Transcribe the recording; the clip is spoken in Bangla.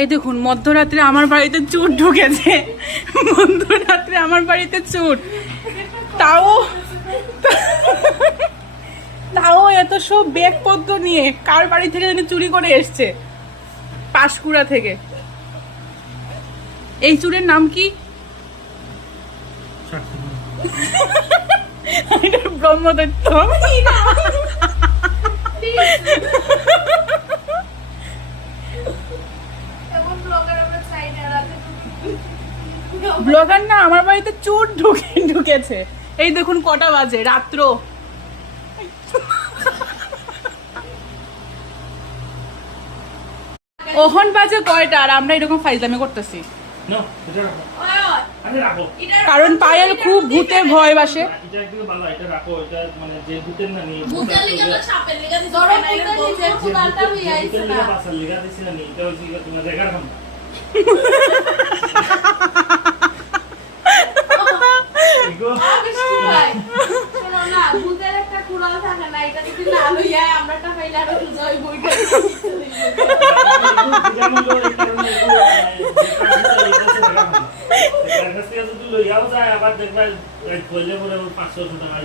এই দেখুন মধ্যরাত্রে আমার বাড়িতে চোর ঢুকেছে, মধ্যরাত্রে আমার বাড়িতে চোর, তাও তাও এত সব ব্যাগপত্র নিয়ে, কার বাড়ি থেকে যেন চুরি করে এসছে, পাঁশকুড়া থেকে। এই চোরের নাম কি? ব্রহ্মদত্ত। ব্লগার না, আমার বাড়িতে চোর ঢুকেছে। এই দেখুন কটা বাজে, রাত্র। ওহন বাজে কয়টা আর আমরা এরকম ফাইজলামি করতেছি? কারণ পায়েল খুব ভূতে ভয় বাসে। আবার দেখবা 500 টাকা